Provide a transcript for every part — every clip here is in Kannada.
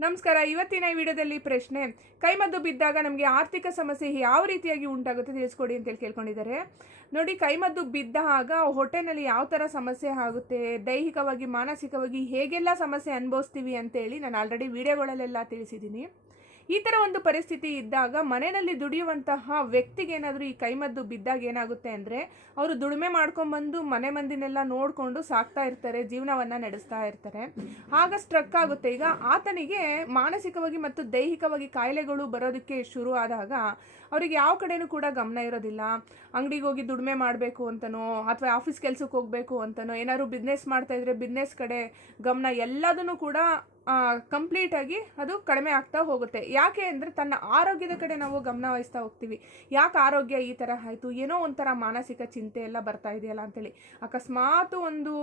ನಮಸ್ಕಾರ. ಇವತ್ತಿನ ಈ ವಿಡಿಯೋದಲ್ಲಿ ಪ್ರಶ್ನೆ, ಕೈಮದ್ದು ಬಿದ್ದಾಗ ನಮಗೆ ಆರ್ಥಿಕ ಸಮಸ್ಯೆ ಯಾವ ರೀತಿಯಾಗಿ ಉಂಟಾಗುತ್ತೆ ತಿಳಿಸ್ಕೊಡಿ ಅಂತೇಳಿ ಕೇಳ್ಕೊಂಡಿದ್ದಾರೆ. ನೋಡಿ, ಕೈಮದ್ದು ಬಿದ್ದಾಗ ಹೊಟ್ಟೆನಲ್ಲಿ ಯಾವ ಥರ ಸಮಸ್ಯೆ ಆಗುತ್ತೆ, ದೈಹಿಕವಾಗಿ ಮಾನಸಿಕವಾಗಿ ಹೇಗೆಲ್ಲ ಸಮಸ್ಯೆ ಅನುಭವಿಸ್ತೀವಿ ಅಂತೇಳಿ ನಾನು ಆಲ್ರೆಡಿ ವಿಡಿಯೋಗಳಲ್ಲೆಲ್ಲ ತಿಳಿಸಿದ್ದೀನಿ. ಈ ಥರ ಒಂದು ಪರಿಸ್ಥಿತಿ ಇದ್ದಾಗ ಮನೆಯಲ್ಲಿ ದುಡಿಯುವಂತಹ ವ್ಯಕ್ತಿಗೆ ಏನಾದರೂ ಈ ಕೈಮದ್ದು ಬಿದ್ದಾಗ ಏನಾಗುತ್ತೆ ಅಂದರೆ, ಅವರು ದುಡಿಮೆ ಮಾಡ್ಕೊಂಬಂದು ಮನೆ ಮಂದಿನೆಲ್ಲ ನೋಡಿಕೊಂಡು ಸಾಕ್ತಾ ಇರ್ತಾರೆ, ಜೀವನವನ್ನು ನಡೆಸ್ತಾ ಇರ್ತಾರೆ. ಆಗ ಸ್ಟ್ರಕ್ ಆಗುತ್ತೆ. ಈಗ ಆತನಿಗೆ ಮಾನಸಿಕವಾಗಿ ಮತ್ತು ದೈಹಿಕವಾಗಿ ಕಾಯಿಲೆಗಳು ಬರೋದಕ್ಕೆ ಶುರು ಆದಾಗ ಅವರಿಗೆ ಯಾವ ಕಡೆನೂ ಕೂಡ ಗಮನ ಇರೋದಿಲ್ಲ. ಅಂಗಡಿಗೆ ಹೋಗಿ ದುಡಿಮೆ ಮಾಡಬೇಕು ಅಂತನೋ ಅಥವಾ ಆಫೀಸ್ ಕೆಲಸಕ್ಕೆ ಹೋಗಬೇಕು ಅಂತನೋ, ಏನಾದ್ರು ಬಿಸ್ನೆಸ್ ಮಾಡ್ತಾಯಿದ್ರೆ ಬಿಸ್ನೆಸ್ ಕಡೆ ಗಮನ, ಎಲ್ಲದನ್ನು ಕೂಡ ಕಂಪ್ಲೀಟಾಗಿ ಅದು ಕಡಿಮೆ ಆಗ್ತಾ ಹೋಗುತ್ತೆ. ಯಾಕೆ ಅಂದರೆ ತನ್ನ ಆರೋಗ್ಯದ ಕಡೆ ನಾವು ಗಮನ ವಹಿಸ್ತಾ ಹೋಗ್ತೀವಿ. ಯಾಕೆ ಆರೋಗ್ಯ ಈ ಥರ ಆಯಿತು, ಏನೋ ಒಂಥರ ಮಾನಸಿಕ ಚಿಂತೆ ಎಲ್ಲ ಬರ್ತಾ ಇದೆಯಲ್ಲ ಅಂತೇಳಿ. ಅಕಸ್ಮಾತ್ ಒಂದು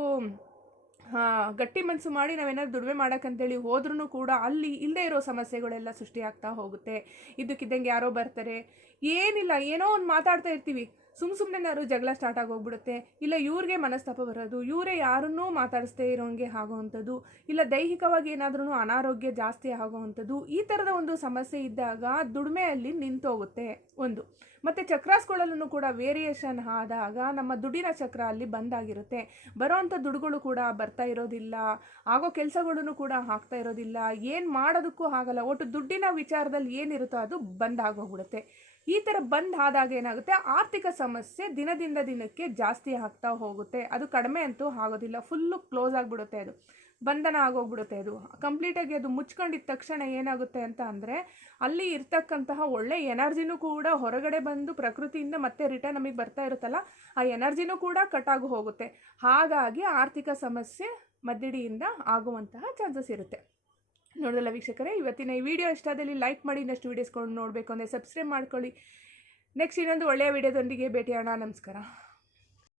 ಗಟ್ಟಿ ಮನಸ್ಸು ಮಾಡಿ ನಾವೇನಾದ್ರು ದುಡಿಮೆ ಮಾಡೋಕ್ಕಂತೇಳಿ ಹೋದ್ರೂ ಕೂಡ ಅಲ್ಲಿ ಇಲ್ಲದೇ ಇರೋ ಸಮಸ್ಯೆಗಳೆಲ್ಲ ಸೃಷ್ಟಿಯಾಗ್ತಾ ಹೋಗುತ್ತೆ. ಇದಕ್ಕಿದ್ದಂಗೆ ಯಾರೋ ಬರ್ತಾರೆ, ಏನಿಲ್ಲ ಏನೋ ಒಂದು ಮಾತಾಡ್ತಾ ಇರ್ತೀವಿ, ಸುಮ್ಮನೆ ಜಗಳ ಸ್ಟಾರ್ಟ್ ಆಗೋಗ್ಬಿಡುತ್ತೆ. ಇಲ್ಲ ಇವ್ರಿಗೆ ಮನಸ್ತಾಪ ಬರೋದು, ಇವರೇ ಯಾರನ್ನೂ ಮಾತಾಡಿಸ್ದೇ ಇರೋಂಗೆ ಆಗೋವಂಥದ್ದು, ಇಲ್ಲ ದೈಹಿಕವಾಗಿ ಏನಾದ್ರೂ ಅನಾರೋಗ್ಯ ಜಾಸ್ತಿ ಆಗೋವಂಥದ್ದು. ಈ ಥರದ ಒಂದು ಸಮಸ್ಯೆ ಇದ್ದಾಗ ದುಡಿಮೆಯಲ್ಲಿ ನಿಂತೋಗುತ್ತೆ ಒಂದು. ಮತ್ತು ಚಕ್ರಾಸ್ಗಳಲ್ಲೂ ಕೂಡ ವೇರಿಯೇಷನ್ ಆದಾಗ ನಮ್ಮ ದುಡ್ಡಿನ ಚಕ್ರ ಅಲ್ಲಿ ಬಂದಾಗಿರುತ್ತೆ. ಬರೋವಂಥ ದುಡ್ಡುಗಳು ಕೂಡ ಬರ್ತಾ ಇರೋದಿಲ್ಲ, ಆಗೋ ಕೆಲಸಗಳೂ ಕೂಡ ಆಗ್ತಾ ಇರೋದಿಲ್ಲ, ಏನು ಮಾಡೋದಕ್ಕೂ ಆಗಲ್ಲ. ಒಟ್ಟು ದುಡ್ಡಿನ ವಿಚಾರದಲ್ಲಿ ಏನಿರುತ್ತೋ ಅದು ಬಂದಾಗೋಗ್ಬಿಡುತ್ತೆ. ಈ ಥರ ಬಂದ್ ಆದಾಗ ಏನಾಗುತ್ತೆ, ಆರ್ಥಿಕ ಸಮಸ್ಯೆ ದಿನದಿಂದ ದಿನಕ್ಕೆ ಜಾಸ್ತಿ ಆಗ್ತಾ ಹೋಗುತ್ತೆ. ಅದು ಕಡಿಮೆ ಅಂತೂ ಆಗೋದಿಲ್ಲ, ಫುಲ್ಲು ಕ್ಲೋಸ್ ಆಗಿಬಿಡುತ್ತೆ, ಅದು ಬಂಧನ ಆಗೋಗ್ಬಿಡುತ್ತೆ. ಅದು ಕಂಪ್ಲೀಟಾಗಿ ಅದು ಮುಚ್ಕೊಂಡಿದ್ದ ತಕ್ಷಣ ಏನಾಗುತ್ತೆ ಅಂತ ಅಂದರೆ, ಅಲ್ಲಿ ಇರ್ತಕ್ಕಂತಹ ಒಳ್ಳೆ ಎನರ್ಜಿನೂ ಕೂಡ ಹೊರಗಡೆ ಬಂದು ಪ್ರಕೃತಿಯಿಂದ ಮತ್ತೆ ರಿಟರ್ನ್ ನಮಗೆ ಬರ್ತಾ ಇರುತ್ತಲ್ಲ, ಆ ಎನರ್ಜಿನೂ ಕೂಡ ಕಟ್ಟಾಗಿ ಹೋಗುತ್ತೆ. ಹಾಗಾಗಿ ಆರ್ಥಿಕ ಸಮಸ್ಯೆ ಮದ್ದಿಡಿಯಿಂದ ಆಗುವಂತಹ ಚಾನ್ಸಸ್ ಇರುತ್ತೆ. ನೋಡೋದಲ್ಲ ವೀಕ್ಷಕರೇ, ಇವತ್ತಿನ ಈ ವಿಡಿಯೋ ಇಷ್ಟದಲ್ಲಿ ಲೈಕ್ ಮಾಡಿ. ಇನ್ನಷ್ಟು ವೀಡಿಯೋಸ್ಕೊಂಡು ನೋಡಬೇಕು ಅಂದರೆ ಸಬ್ಸ್ಕ್ರೈಬ್ ಮಾಡ್ಕೊಳ್ಳಿ. ನೆಕ್ಸ್ಟ್ ಇನ್ನೊಂದು ಒಳ್ಳೆಯ ವಿಡಿಯೋದೊಂದಿಗೆ ಭೇಟಿಯಾಗೋಣ. ನಮಸ್ಕಾರ.